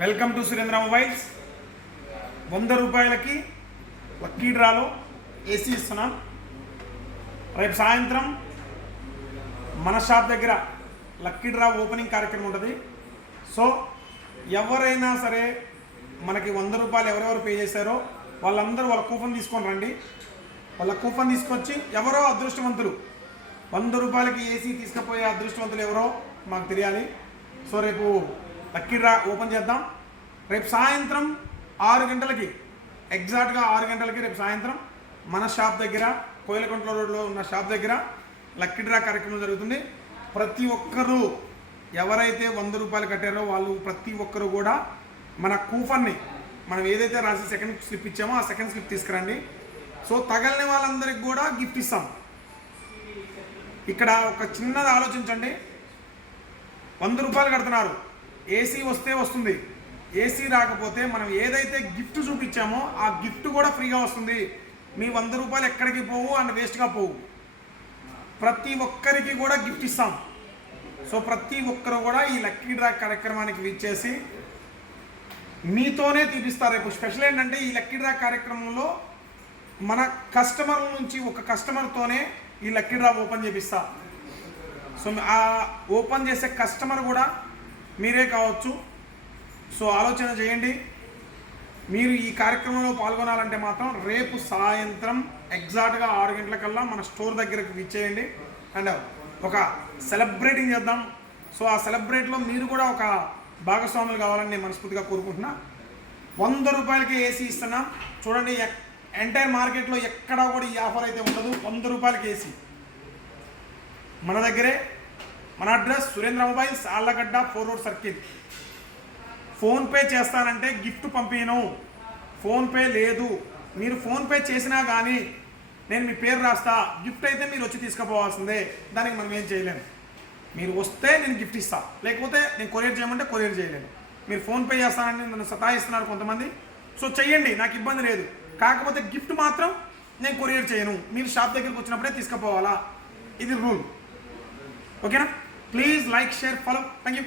Welcome to Surendra mobiles. 100 రూపాయలకి lucky డ్రాలో AC ఇస్తున్నాం. రేపు సాయంత్రం మన షాప్ దగ్గర లక్కీ డ్రా ఓపెనింగ్ కార్యక్రమం ఉంటుంది. సో ఎవరైనా సరే మనకి 100 రూపాయలు ఎవరెవరు పే చేశారో వాళ్ళందరూ వాళ్ళ కూపన్ తీసుకొని రండి. వాళ్ళ కూపన్ తీసుకొచ్చి ఎవరో అదృష్టవంతులు 100 రూపాయలకి ఏసీ తీసుకుపోయే అదృష్టవంతులు ఎవరో మాకు తెలియాలి. సో రేపు లక్కీ డ్రా ఓపెన్ చేద్దాం. రేపు సాయంత్రం 6 గంటలకి ఎగ్జాక్ట్గా 6 గంటలకి రేపు సాయంత్రం మన షాప్ దగ్గర కోయిలకుంట్ల రోడ్లో ఉన్న షాప్ దగ్గర లక్కీ డ్రా కార్యక్రమం జరుగుతుంది. ప్రతి ఒక్కరూ ఎవరైతే 100 రూపాయలు కట్టారో వాళ్ళు ప్రతి ఒక్కరు కూడా మన కూపన్ని మనం ఏదైతే రాసి సెకండ్ స్లిప్ ఇచ్చామో ఆ సెకండ్ స్లిప్ తీసుకురండి. సో తగలిన వాళ్ళందరికీ కూడా గిఫ్ట్ ఇస్తాం. ఇక్కడ ఒక చిన్నది ఆలోచించండి. 100 రూపాయలు కడుతున్నారు, ఏసీ వస్తే వస్తుంది. ఏసీ రాకపోతే మనం ఏదైతే గిఫ్ట్ చూపించామో ఆ గిఫ్ట్ కూడా ఫ్రీగా వస్తుంది. మీ 100 రూపాయలు ఎక్కడికి పోవు అండ్ వేస్ట్గా పోవు. ప్రతి ఒక్కరికి కూడా గిఫ్ట్ ఇస్తాం. సో ప్రతి ఒక్కరు కూడా ఈ లక్కీ డ్రా కార్యక్రమానికి విచ్చేసి మీతోనే తీపిస్తారు. రేపు స్పెషల్ ఏంటంటే ఈ లక్కీ డ్రా కార్యక్రమంలో మన కస్టమర్ నుంచి ఒక కస్టమర్తోనే ఈ లక్కీ డ్రా ఓపెన్ చేపిస్తా. సో ఆ ఓపెన్ చేసే కస్టమర్ కూడా మీరే కావచ్చు. సో ఆలోచన చేయండి. మీరు ఈ కార్యక్రమంలో పాల్గొనాలంటే మాత్రం రేపు సాయంత్రం ఎగ్జాక్ట్గా 6 గంటలకల్లా మన స్టోర్ దగ్గరకు విచ్చేయండి అండ్ ఒక సెలబ్రేటింగ్ చేద్దాం. సో ఆ సెలబ్రేట్లో మీరు కూడా ఒక భాగస్వాములు కావాలని నేను మనస్ఫూర్తిగా కోరుకుంటున్నా. 100 రూపాయలకి ఏసీ ఇస్తున్నాం. చూడండి, ఎంటైర్ మార్కెట్లో ఎక్కడా కూడా ఈ ఆఫర్ అయితే ఉండదు. 100 రూపాయలకి ఏసీ మన దగ్గరే. మన address Surendra mobiles, Allagadda 4 road circle. PhonePe చేస్తానంటే గిఫ్ట్ పంపిను. ఫోన్పే లేదు. మీరు ఫోన్పే చేసినా కానీ నేను మీ పేరు రాస్తా. గిఫ్ట్ అయితే మీరు వచ్చి తీసుకుపోవాల్సిందే. దానికి మనం ఏం చేయలేము. మీరు వస్తే నేను గిఫ్ట్ ఇస్తా, లేకపోతే నేను కొరియర్ చేయమంటే కొరియర్ చేయలేను. మీరు ఫోన్పే చేస్తానని నన్ను సతాయిస్తున్నారు కొంతమంది. సో చెయ్యండి, నాకు ఇబ్బంది లేదు. కాకపోతే గిఫ్ట్ మాత్రం నేను కొరియర్ చేయను. మీరు షాప్ దగ్గరికి వచ్చినప్పుడే తీసుకుపోవాలా. ఇది రూల్. ఓకేనా? Please like, share, follow. Thank you.